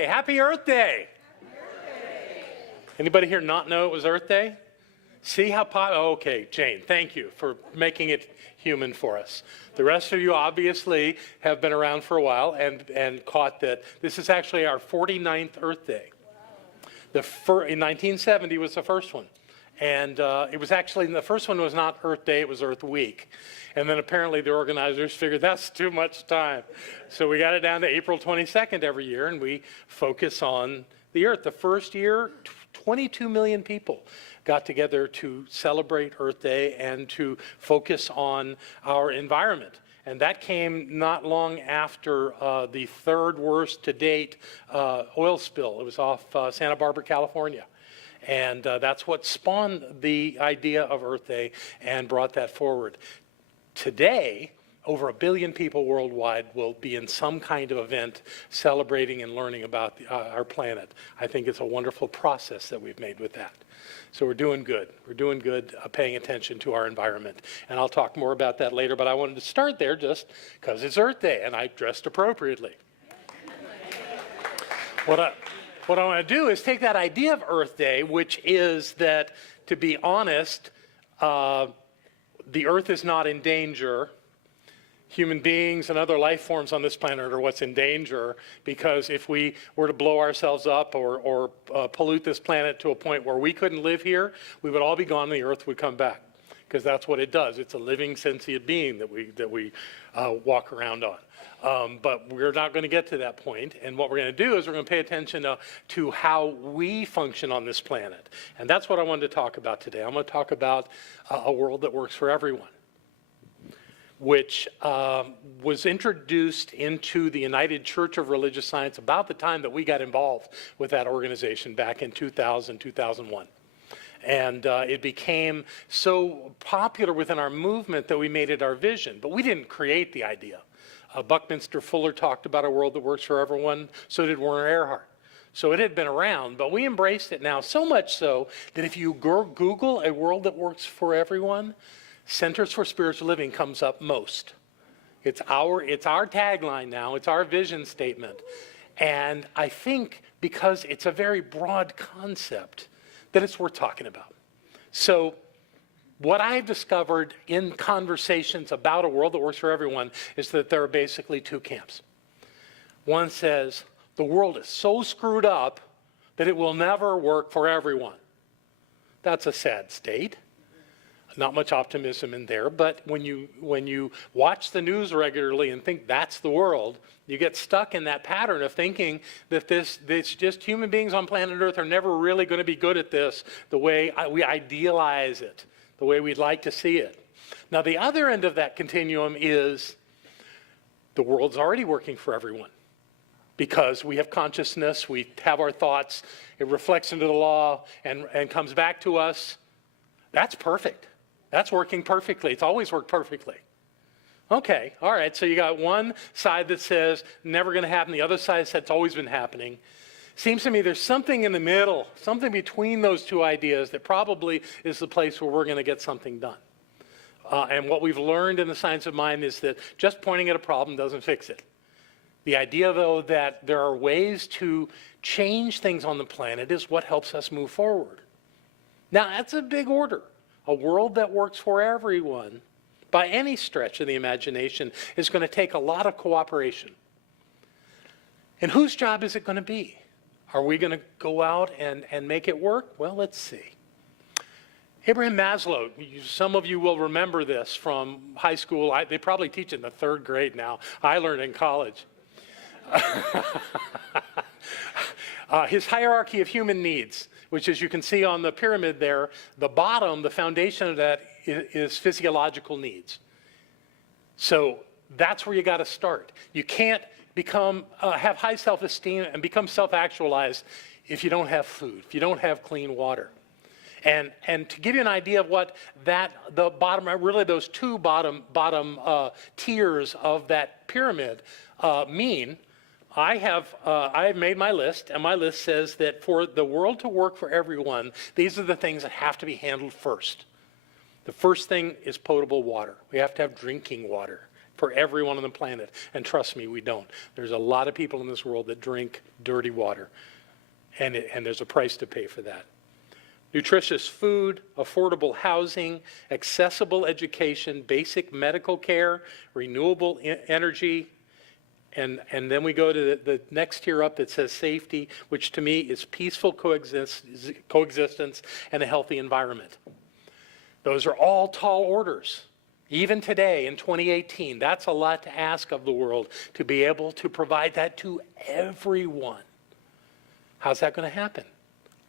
Hey, happy Earth Day. Anybody here not know it was Earth Day? See how okay, Jane, thank you for making it human for us. The rest of you obviously have been around for a while and caught that this is actually our 49th Earth Day. In 1970 was the first one. And it was actually, the first one was not Earth Day, it was Earth Week. And then apparently the organizers figured that's too much time. So we got it down to April 22nd every year, and we focus on the Earth. The first year, 22 million people got together to celebrate Earth Day and to focus on our environment. And that came not long after the third worst to date oil spill. It was off Santa Barbara, California. And that's what spawned the idea of Earth Day and brought that forward. Today, over 1 billion people worldwide will be in some kind of event celebrating and learning about our planet. I think it's a wonderful process that we've made with that. So we're doing good. We're doing good paying attention to our environment. And I'll talk more about that later, but I wanted to start there just because it's Earth Day and I dressed appropriately. What I want to do is take that idea of Earth Day, which is that, to be honest, the Earth is not in danger. Human beings and other life forms on this planet are what's in danger, because if we were to blow ourselves up or pollute this planet to a point where we couldn't live here, we would all be gone and the Earth would come back, because that's what it does. It's a living, sentient being that we walk around on. But we're not going to get to that point, and what we're going to do is we're going to pay attention to how we function on this planet. And that's what I wanted to talk about today. I'm going to talk about a world that works for everyone, which was introduced into the United Church of Religious Science about the time that we got involved with that organization back in 2000, 2001. And it became so popular within our movement that we made it our vision. But we didn't create the idea. Buckminster Fuller talked about a world that works for everyone, so did Werner Erhard. So it had been around, but we embraced it now, so much so that if you Google a world that works for everyone, Centers for Spiritual Living comes up most. It's our tagline now, it's our vision statement. And I think because it's a very broad concept, that it's worth talking about. So what I've discovered in conversations about a world that works for everyone is that there are basically two camps. One says, the world is so screwed up that it will never work for everyone. That's a sad state. Not much optimism in there, but when you watch the news regularly and think that's the world, you get stuck in that pattern of thinking that this just human beings on planet Earth are never really going to be good at this the way we idealize it, the way we'd like to see it. Now, the other end of that continuum is the world's already working for everyone because we have consciousness, we have our thoughts, it reflects into the law and comes back to us. That's perfect. That's working perfectly. It's always worked perfectly. Okay, all right, so you got one side that says never going to happen. The other side says it's always been happening. Seems to me there's something in the middle, something between those two ideas that probably is the place where we're going to get something done. And what we've learned in the science of mind is that just pointing at a problem doesn't fix it. The idea, though, that there are ways to change things on the planet is what helps us move forward. Now, that's a big order. A world that works for everyone, by any stretch of the imagination, is going to take a lot of cooperation. And whose job is it going to be? Are we going to go out and make it work? Well, let's see. Abraham Maslow, some of you will remember this from high school. They probably teach it in the 3rd grade now. I learned in college. His hierarchy of human needs, which, as you can see on the pyramid there, the bottom, the foundation of that is physiological needs. So that's where you got to start. You can't have high self-esteem and become self-actualized if you don't have food, if you don't have clean water. And to give you an idea of what the bottom, really those two bottom tiers of that pyramid mean, I've made my list, and my list says that for the world to work for everyone, these are the things that have to be handled first. The first thing is potable water. We have to have drinking water. for everyone on the planet. And trust me, we don't. There's a lot of people in this world that drink dirty water, and there's a price to pay for that. Nutritious food, affordable housing, accessible education, basic medical care, renewable energy, and then we go to the next tier up that says safety, which to me is peaceful coexistence and a healthy environment. Those are all tall orders. Even today in 2018, that's a lot to ask of the world, to be able to provide that to everyone. How's that going to happen?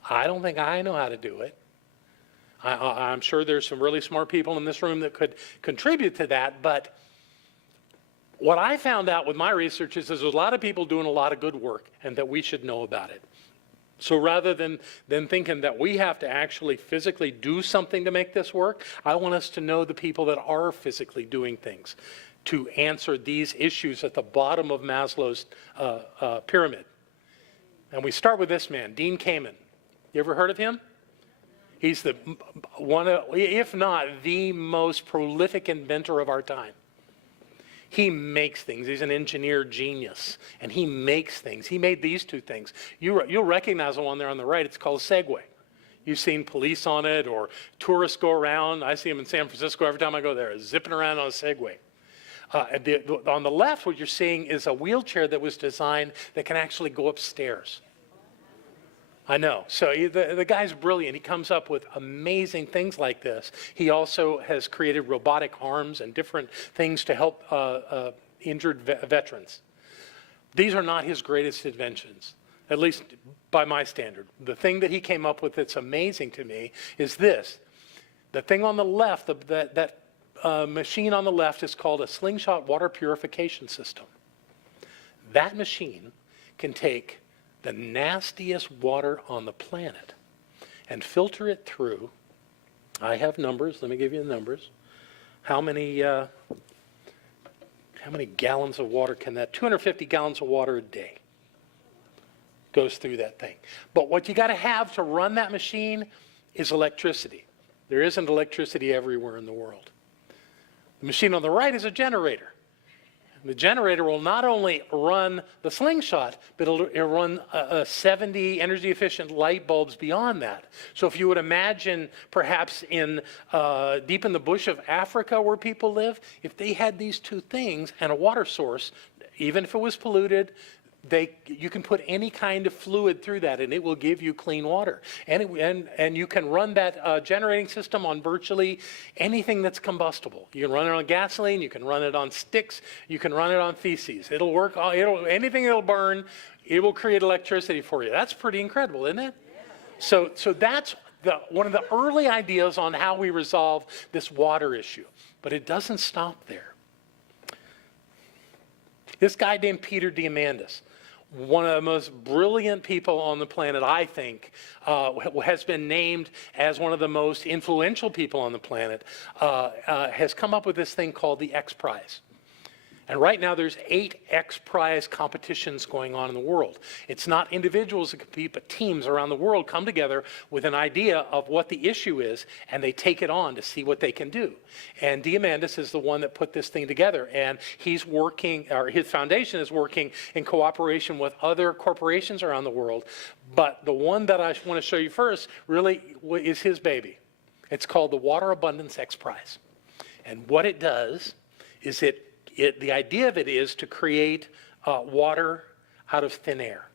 I don't think I know how to do it. I'm sure there's some really smart people in this room that could contribute to that, but what I found out with my research is there's a lot of people doing a lot of good work and that we should know about it. So rather than thinking that we have to actually physically do something to make this work, I want us to know the people that are physically doing things to answer these issues at the bottom of Maslow's pyramid. And we start with this man, Dean Kamen. You ever heard of him? He's the one of, if not the most prolific inventor of our time. He makes things. He's an engineer genius, and he makes things. He made these two things. You'll recognize the one there on the right. It's called a Segway. You've seen police on it or tourists go around. I see them in San Francisco every time I go there, zipping around on a Segway. On the left, what you're seeing is a wheelchair that was designed that can actually go upstairs. I know. So the guy's brilliant. He comes up with amazing things like this. He also has created robotic arms and different things to help injured veterans. These are not his greatest inventions, at least by my standard. The thing that he came up with that's amazing to me is this. The thing on the left, that machine on the left is called a slingshot water purification system. That machine can take the nastiest water on the planet and filter it through. I have numbers. Let me give you the numbers. How many gallons of water can that? 250 gallons of water a day goes through that thing. But what you got to have to run that machine is electricity. There isn't electricity everywhere in the world. The machine on the right is a generator. The generator will not only run the slingshot, but it'll run 70 energy-efficient light bulbs beyond that. So if you would imagine perhaps deep in the bush of Africa where people live, if they had these two things and a water source, even if it was polluted, you can put any kind of fluid through that and it will give you clean water. And you can run that generating system on virtually anything that's combustible. You can run it on gasoline, you can run it on sticks, you can run it on feces. It'll work, anything that'll burn, it will create electricity for you. That's pretty incredible, isn't it? Yeah. So that's one of the early ideas on how we resolve this water issue. But it doesn't stop there. This guy named Peter Diamandis, one of the most brilliant people on the planet, I think, has been named as one of the most influential people on the planet, has come up with this thing called the X Prize. And right now there's 8 X Prize competitions going on in the world. It's not individuals that compete, but teams around the world come together with an idea of what the issue is, and they take it on to see what they can do. And Diamandis is the one that put this thing together, and he's working, or his foundation is working in cooperation with other corporations around the world. But the one that I want to show you first really is his baby. It's called the Water Abundance X Prize. And what it does is the idea of it is to create water out of thin air,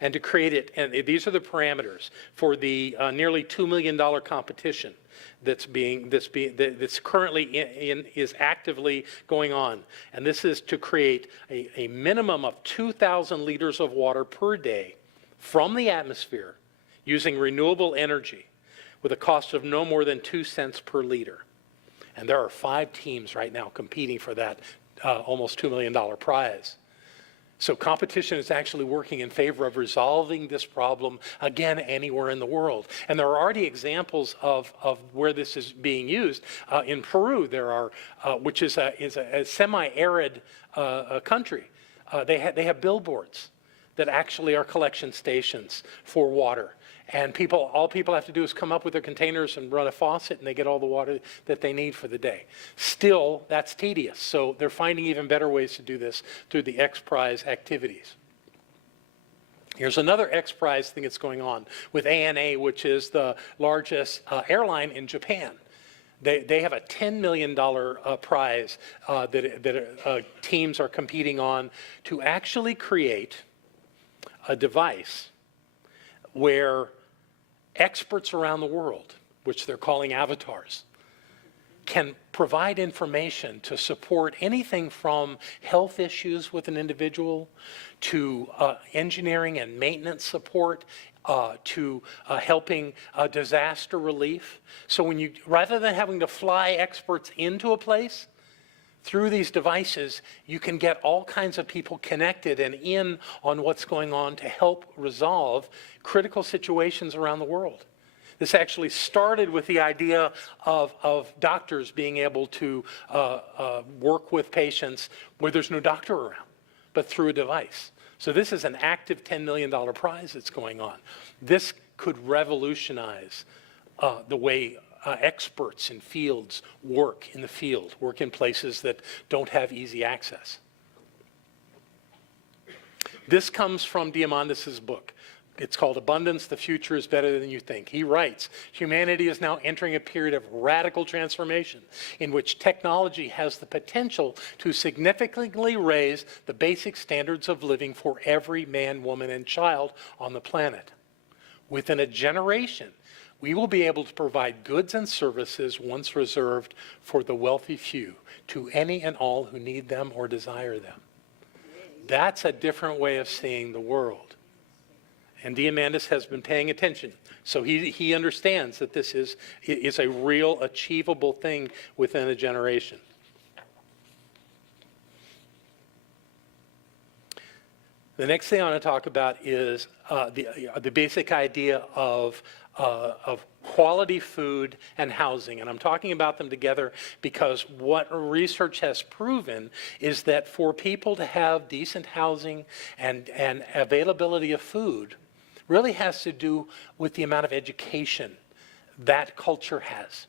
and to create it. And these are the parameters for the nearly $2 million competition that's currently is actively going on. And this is to create a minimum of 2,000 liters of water per day from the atmosphere using renewable energy, with a cost of no more than 2 cents per liter. And there are 5 teams right now competing for that almost $2 million prize. So competition is actually working in favor of resolving this problem, again, anywhere in the world. And there are already examples of where this is being used. In Peru, there are, which is a semi-arid country. They have billboards that actually are collection stations for water. And all people have to do is come up with their containers and run a faucet, and they get all the water that they need for the day. Still, that's tedious. So they're finding even better ways to do this through the X Prize activities. Here's another X Prize thing that's going on with ANA, which is the largest airline in Japan. They have a $10 million prize that teams are competing on to actually create a device where experts around the world, which they're calling avatars, can provide information to support anything from health issues with an individual to engineering and maintenance support, to helping disaster relief. So rather than having to fly experts into a place, through these devices, you can get all kinds of people connected and in on what's going on to help resolve critical situations around the world. This actually started with the idea of doctors being able to work with patients where there's no doctor around, but through a device. So this is an active $10 million prize that's going on. This could revolutionize the way experts in fields work in the field, work in places that don't have easy access. This comes from Diamandis' book. It's called Abundance, the Future is Better Than You Think. He writes, humanity is now entering a period of radical transformation in which technology has the potential to significantly raise the basic standards of living for every man, woman, and child on the planet. Within a generation, we will be able to provide goods and services once reserved for the wealthy few to any and all who need them or desire them. That's a different way of seeing the world. And Diamandis has been paying attention. So he understands that this is a real achievable thing within a generation. The next thing I want to talk about is the basic idea of quality food and housing. And I'm talking about them together because what research has proven is that for people to have decent housing and availability of food really has to do with the amount of education that culture has.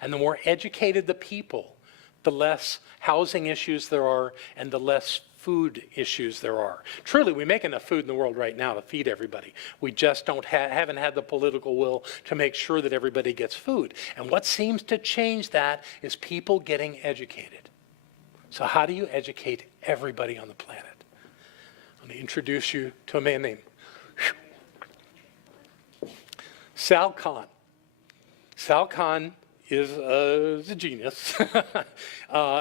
And the more educated the people, the less housing issues there are and the less food issues there are. Truly, we make enough food in the world right now to feed everybody. We just haven't had the political will to make sure that everybody gets food. And what seems to change that is people getting educated. So how do you educate everybody on the planet? I'm going to introduce you to a man named Sal Khan. Sal Khan is a genius.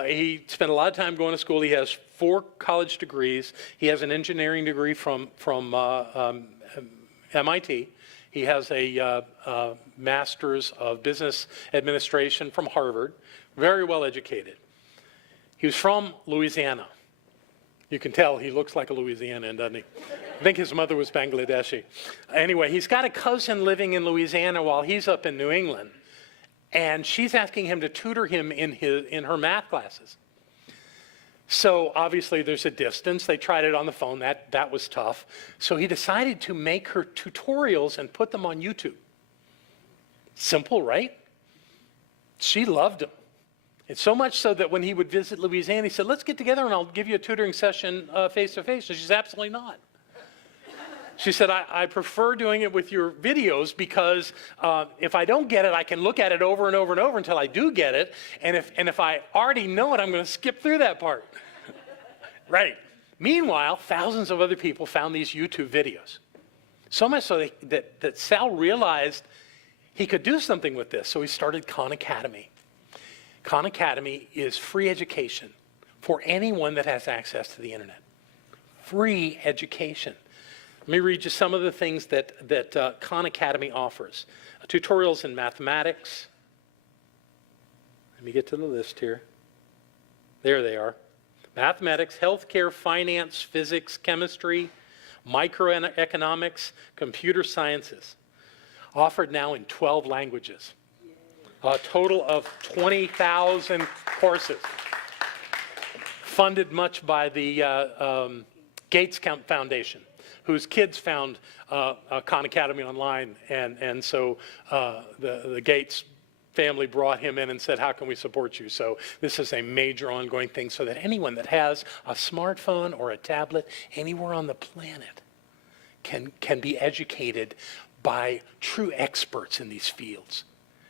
He spent a lot of time going to school. He has 4 college degrees. He has an engineering degree from MIT. He has a master's of business administration from Harvard. Very well educated. He was from Louisiana. You can tell he looks like a Louisianan, doesn't he? I think his mother was Bangladeshi. Anyway, he's got a cousin living in Louisiana while he's up in New England. And she's asking him to tutor him in her math classes. So obviously there's a distance. They tried it on the phone. That was tough. So he decided to make her tutorials and put them on YouTube. Simple, right? She loved them. It's so much so that when he would visit Louisiana, he said, let's get together and I'll give you a tutoring session face-to-face. And she's absolutely not. She said, I prefer doing it with your videos because if I don't get it, I can look at it over and over and over until I do get it. And if I already know it, I'm going to skip through that part. Right. Meanwhile, thousands of other people found these YouTube videos. So much so that Sal realized he could do something with this. So he started Khan Academy. Khan Academy is free education for anyone that has access to the internet. Free education. Let me read you some of the things that Khan Academy offers. Tutorials in mathematics. Let me get to the list here. There they are. Mathematics, healthcare, finance, physics, chemistry, microeconomics, computer sciences. Offered now in 12 languages. A total of 20,000 courses. Funded much by the Gates Foundation. whose kids found Khan Academy online, and so the Gates family brought him in and said, how can we support you? So this is a major ongoing thing so that anyone that has a smartphone or a tablet anywhere on the planet can be educated by true experts in these fields.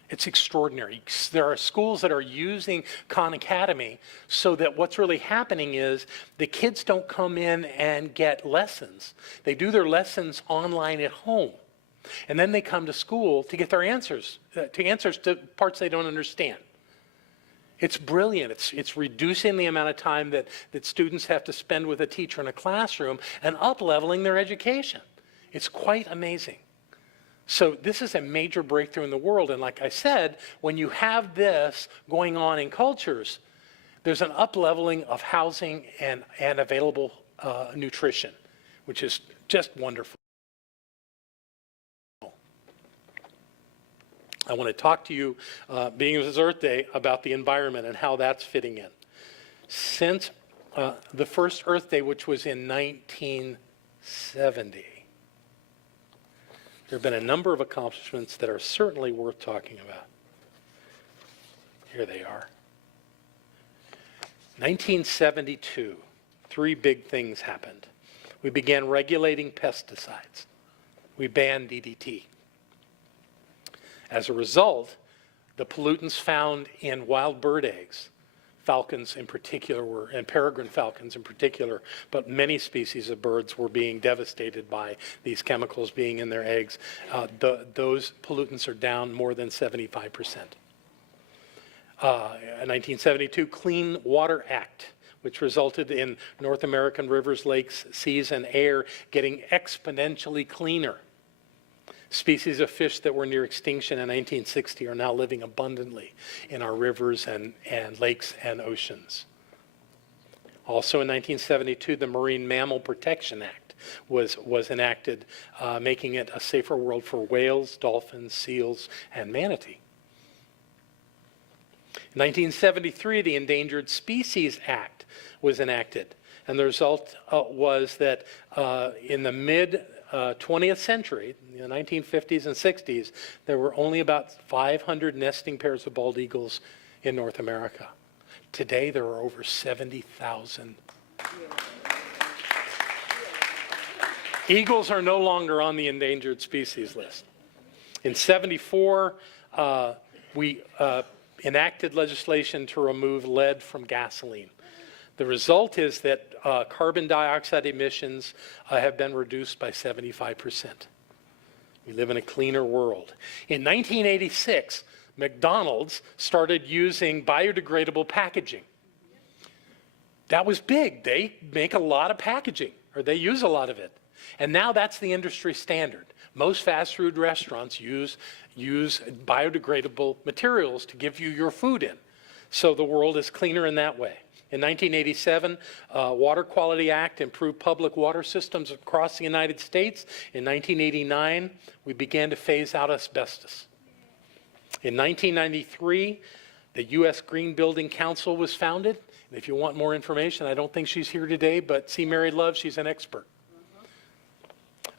It's extraordinary. There are schools that are using Khan Academy so that what's really happening is the kids don't come in and get lessons. They do their lessons online at home. And then they come to school to get their answers to parts they don't understand. It's brilliant. It's reducing the amount of time that students have to spend with a teacher in a classroom and up-leveling their education. It's quite amazing. So this is a major breakthrough in the world. And like I said, when you have this going on in cultures, there's an up-leveling of housing and available nutrition, which is just wonderful. I want to talk to you, being it was Earth Day, about the environment and how that's fitting in. Since the first Earth Day, which was in 1970, there have been a number of accomplishments that are certainly worth talking about. Here they are. 1972, three big things happened. We began regulating pesticides. We banned DDT. As a result, the pollutants found in wild bird eggs, falcons in particular and peregrine falcons in particular, but many species of birds were being devastated by these chemicals being in their eggs. Those pollutants are down more than 75%. A 1972 Clean Water Act, which resulted in North American rivers, lakes, seas, and air getting exponentially cleaner. Species of fish that were near extinction in 1960 are now living abundantly in our rivers and lakes and oceans. Also in 1972, the Marine Mammal Protection Act was enacted, making it a safer world for whales, dolphins, seals, and manatee. In 1973, the Endangered Species Act was enacted, and the result was that in the mid-20th century, in the 1950s and 60s, there were only about 500 nesting pairs of bald eagles in North America. Today, there are over 70,000. Eagles are no longer on the endangered species list. In 74, we enacted legislation to remove lead from gasoline. The result is that carbon dioxide emissions have been reduced by 75%. We live in a cleaner world. In 1986, McDonald's started using biodegradable packaging. That was big. They make a lot of packaging, or they use a lot of it. And now that's the industry standard. Most fast food restaurants use biodegradable materials to give you your food in. So the world is cleaner in that way. In 1987, Water Quality Act improved public water systems across the United States. In 1989, we began to phase out asbestos. In 1993, the U.S. Green Building Council was founded. And if you want more information, I don't think she's here today, but see Mary Love, she's an expert.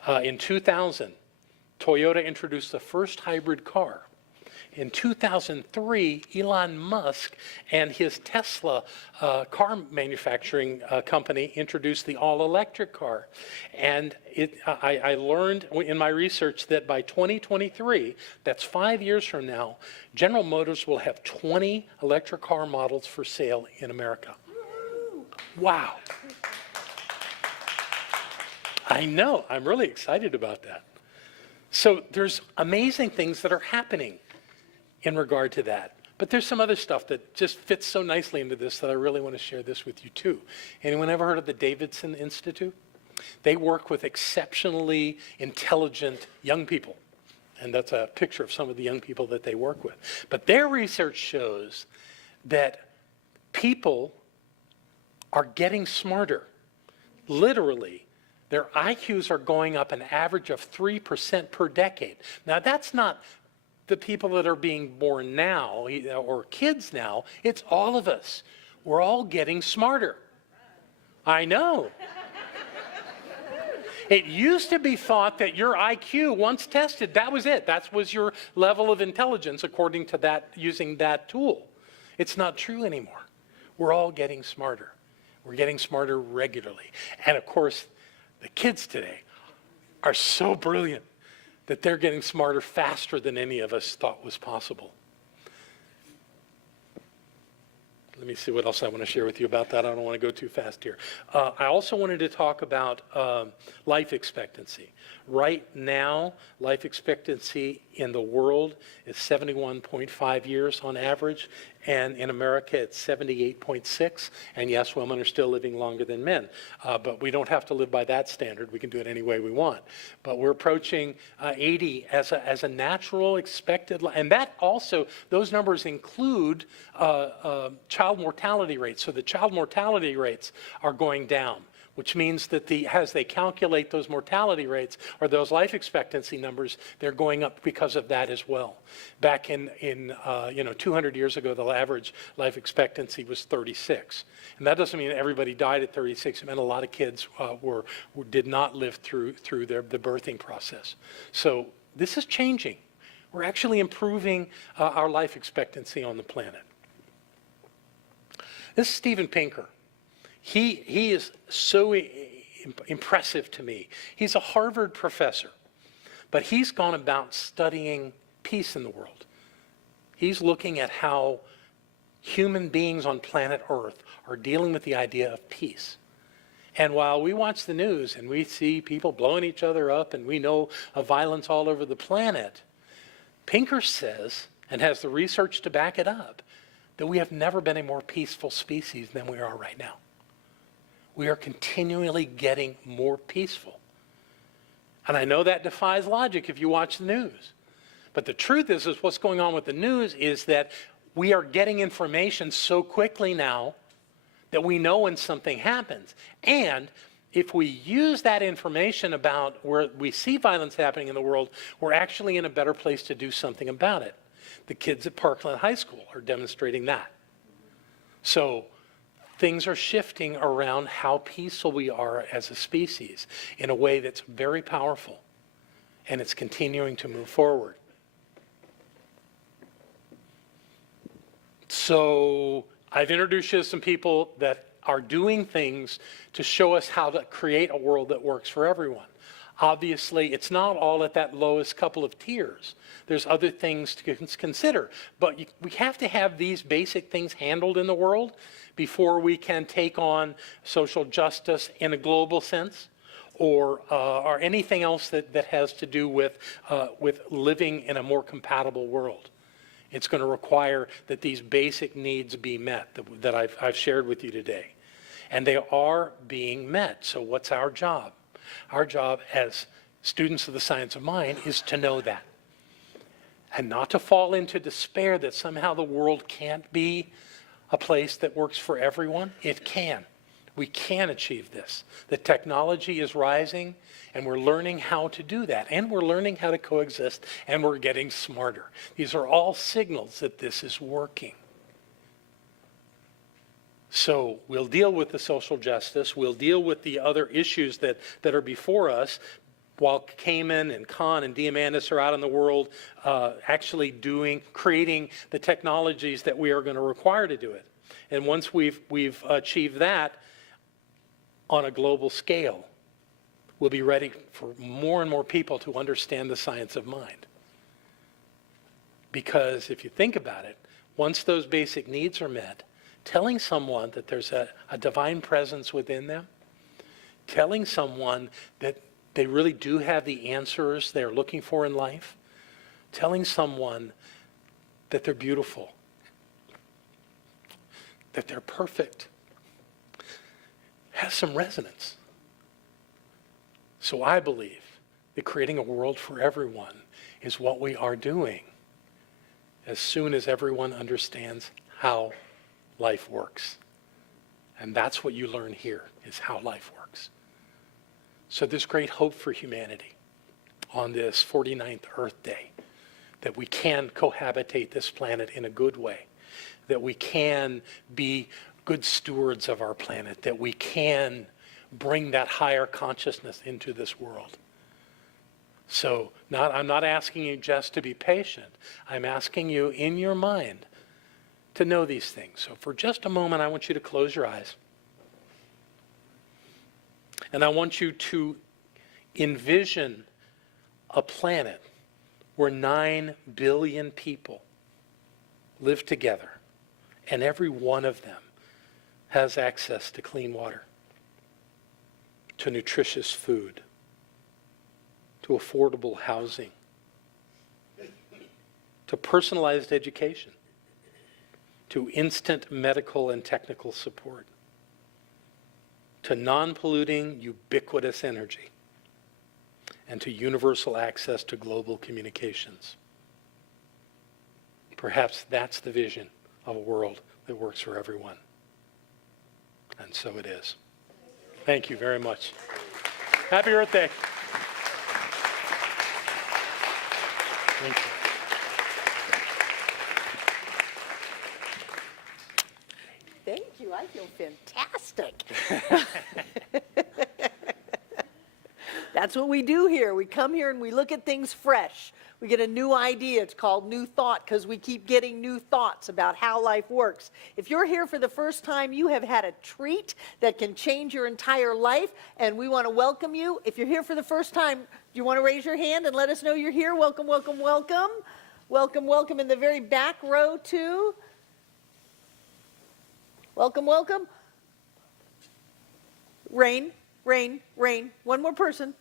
In 2000, Toyota introduced the first hybrid car. In 2003, Elon Musk and his Tesla car manufacturing company introduced the all-electric car. And I learned in my research that by 2023, that's 5 years from now, General Motors will have 20 electric car models for sale in America. Wow. I know. I'm really excited about that. So there's amazing things that are happening in regard to that. But there's some other stuff that just fits so nicely into this that I really want to share this with you too. Anyone ever heard of the Davidson Institute? They work with exceptionally intelligent young people. And that's a picture of some of the young people that they work with. But their research shows that people are getting smarter. Literally, their IQs are going up an average of 3% per decade. Now, that's not the people that are being born now or kids now. It's all of us. We're all getting smarter. I know. It used to be thought that your IQ, once tested, that was it. That was your level of intelligence according to that, using that tool. It's not true anymore. We're all getting smarter. We're getting smarter regularly. And of course, the kids today are so brilliant that they're getting smarter faster than any of us thought was possible. Let me see what else I want to share with you about that. I don't want to go too fast here. I also wanted to talk about life expectancy. Right now, life expectancy in the world is 71.5 years on average, and in America it's 78.6. And yes, women are still living longer than men, but we don't have to live by that standard. We can do it any way we want. But we're approaching 80 as a natural expected, and that also, those numbers include child mortality rates. So the child mortality rates are going down, which means that as they calculate those mortality rates or those life expectancy numbers, they're going up because of that as well. Back in 200 years ago, the average life expectancy was 36. And that doesn't mean everybody died at 36. It meant a lot of kids did not live through the birthing process. So this is changing. We're actually improving our life expectancy on the planet. This is Steven Pinker. He is so impressive to me. He's a Harvard professor, but he's gone about studying peace in the world. He's looking at how human beings on planet Earth are dealing with the idea of peace. And while we watch the news and we see people blowing each other up and we know of violence all over the planet, Pinker says, and has the research to back it up, that we have never been a more peaceful species than we are right now. We are continually getting more peaceful. And I know that defies logic if you watch the news. But the truth is what's going on with the news is that we are getting information so quickly now that we know when something happens. And if we use that information about where we see violence happening in the world, we're actually in a better place to do something about it. The kids at Parkland High School are demonstrating that. So things are shifting around how peaceful we are as a species in a way that's very powerful, and it's continuing to move forward. So I've introduced you to some people that are doing things to show us how to create a world that works for everyone. Obviously, it's not all at that lowest couple of tiers. There's other things to consider. But we have to have these basic things handled in the world before we can take on social justice in a global sense or anything else that has to do with living in a more compatible world. It's going to require that these basic needs be met that I've shared with you today. And they are being met. So what's our job? Our job as students of the science of mind is to know that. And not to fall into despair that somehow the world can't be a place that works for everyone. It can. We can achieve this. The technology is rising, and we're learning how to do that. And we're learning how to coexist, and we're getting smarter. These are all signals that this is working. So we'll deal with the social justice. We'll deal with the other issues that are before us while Cayman and Khan and Diamandis are out in the world actually creating the technologies that we are going to require to do it. And once we've achieved that on a global scale, we'll be ready for more and more people to understand the science of mind. Because if you think about it, once those basic needs are met, telling someone that there's a divine presence within them, telling someone that they really do have the answers they're looking for in life, telling someone that they're beautiful, that they're perfect, has some resonance. So I believe that creating a world for everyone is what we are doing as soon as everyone understands how life works. And that's what you learn here, is how life works. So there's great hope for humanity on this 49th Earth Day, that we can cohabitate this planet in a good way, that we can be good stewards of our planet, that we can bring that higher consciousness into this world. So I'm not asking you just to be patient. I'm asking you in your mind to know these things. So for just a moment, I want you to close your eyes. And I want you to envision a planet where 9 billion people live together, and every one of them has access to clean water, to nutritious food, to affordable housing, to personalized education, to instant medical and technical support, to non-polluting, ubiquitous energy, and to universal access to global communications. Perhaps that's the vision of a world that works for everyone. And so it is. Thank you very much. Happy Earth Day. Thank you. Thank you. I feel fantastic. That's what we do here. We come here and we look at things fresh. We get a new idea. It's called New Thought because we keep getting new thoughts about how life works. If you're here for the first time, you have had a treat that can change your entire life, and we want to welcome you. If you're here for the first time, do you want to raise your hand and let us know you're here? Welcome, welcome, welcome. Welcome, welcome in the very back row, too. Welcome, welcome. Rain, rain, rain. One more person.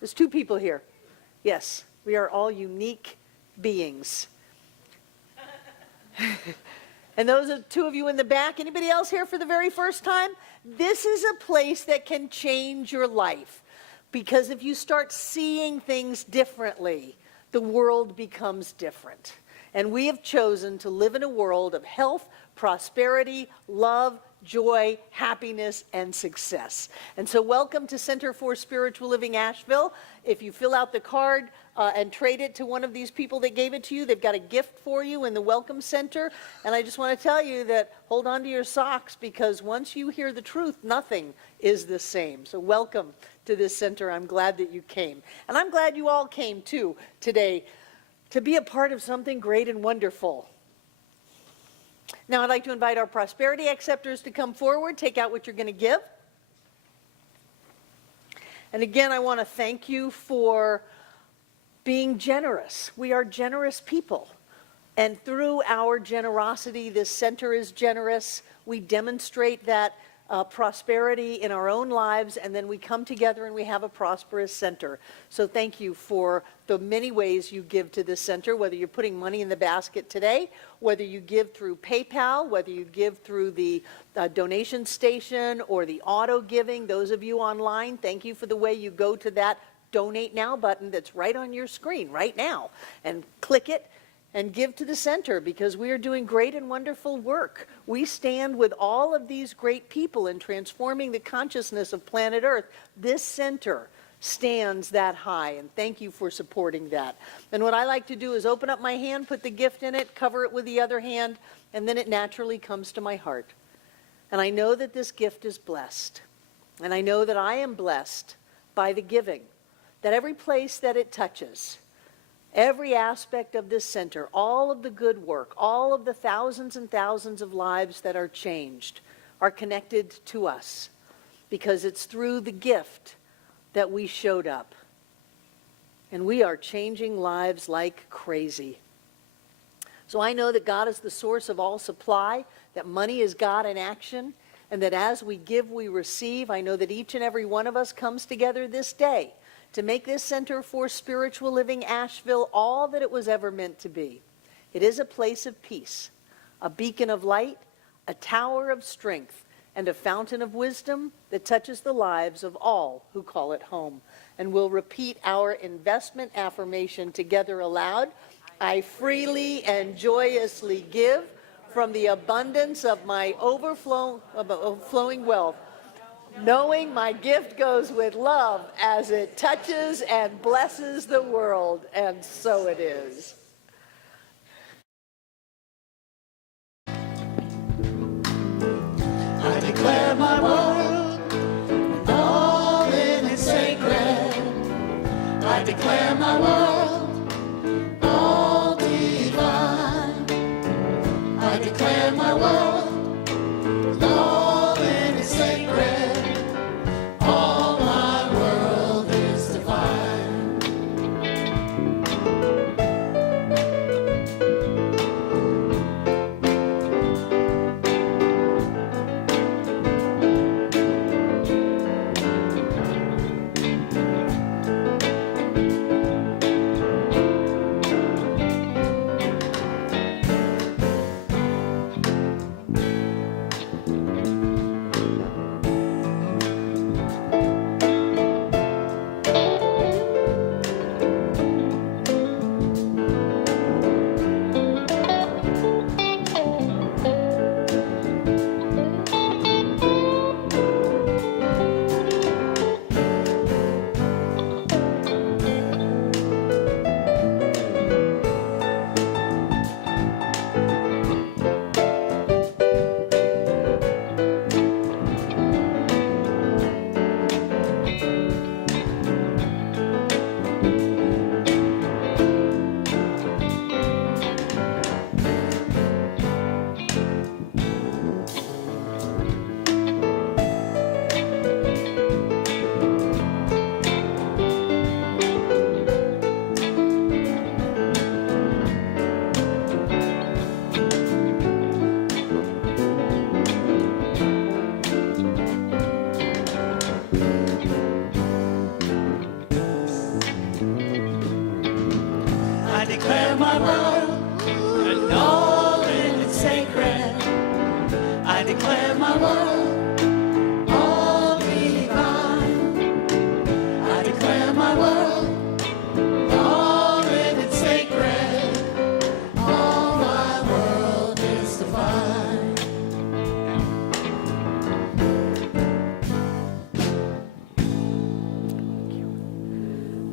There's 2 people here. Yes, we are all unique beings. And those are 2 of you in the back. Anybody else here for the very first time? This is a place that can change your life. Because if you start seeing things differently, the world becomes different. And we have chosen to live in a world of health, prosperity, love, joy, happiness, and success. And so welcome to Center for Spiritual Living Asheville. If you fill out the card and trade it to one of these people that gave it to you, they've got a gift for you in the Welcome Center. And I just want to tell you that hold on to your socks, because once you hear the truth, nothing is the same. So welcome to this center. I'm glad that you came. And I'm glad you all came too today to be a part of something great and wonderful. Now I'd like to invite our prosperity acceptors to come forward, take out what you're going to give. And again, I want to thank you for being generous. We are generous people. And through our generosity, this center is generous. We demonstrate that prosperity in our own lives, and then we come together and we have a prosperous center. So thank you for the many ways you give to this center, whether you're putting money in the basket today, whether you give through PayPal, whether you give through the donation station or the auto giving. Those of you online, thank you for the way you go to that Donate Now button that's right on your screen right now and click it and give to the center, because we are doing great and wonderful work. We stand with all of these great people in transforming the consciousness of planet Earth. This center stands that high, and thank you for supporting that. And what I like to do is open up my hand, put the gift in it, cover it with the other hand, and then it naturally comes to my heart. And I know that this gift is blessed. And I know that I am blessed by the giving, that every place that it touches, every aspect of this center, all of the good work, all of the thousands and thousands of lives that are changed are connected to us, because it's through the gift that we showed up. And we are changing lives like crazy. So I know that God is the source of all supply, that money is God in action, and that as we give, we receive. I know that each and every one of us comes together this day to make this Center for Spiritual Living Asheville all that it was ever meant to be. It is a place of peace, a beacon of light, a tower of strength, and a fountain of wisdom that touches the lives of all who call it home. And we'll repeat our investment affirmation together aloud. I freely and joyously give from the abundance of my overflowing wealth, knowing my gift goes with love as it touches and blesses the world. And so it is. I declare my world I declare my world all divine. I declare my world all in its sacred. All my world is divine. I declare my world and all in its sacred. I declare my world all divine. I declare my world all in its sacred. All my world is divine.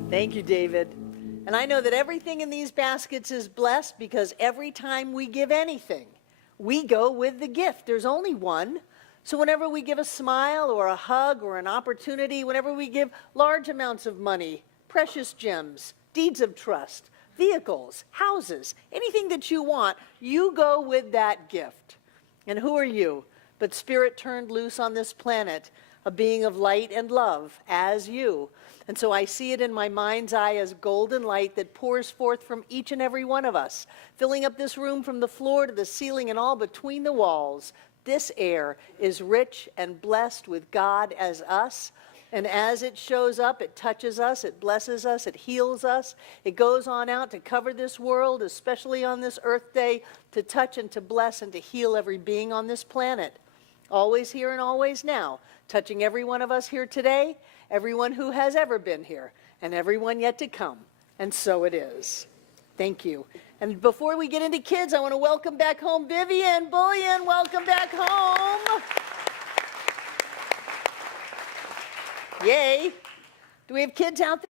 Thank you, David. And I know that everything in these baskets is blessed because every time we give anything, we go with the gift. There's only one. So whenever we give a smile or a hug or an opportunity, whenever we give large amounts of money, precious gems, deeds of trust, vehicles, houses, anything that you want, you go with that gift. And who are you but spirit turned loose on this planet, a being of light and love as you? And so I see it in my mind's eye as golden light that pours forth from each and every one of us, filling up this room from the floor to the ceiling and all between the walls. This air is rich and blessed with God as us. And as it shows up, it touches us, it blesses us, it heals us. It goes on out to cover this world, especially on this Earth Day, to touch and to bless and to heal every being on this planet. Always here and always now, touching every one of us here today, everyone who has ever been here, and everyone yet to come. And so it is. Thank you. And before we get into kids, I want to welcome back home Vivian Bullion. Welcome back home. Yay. Do we have kids out there?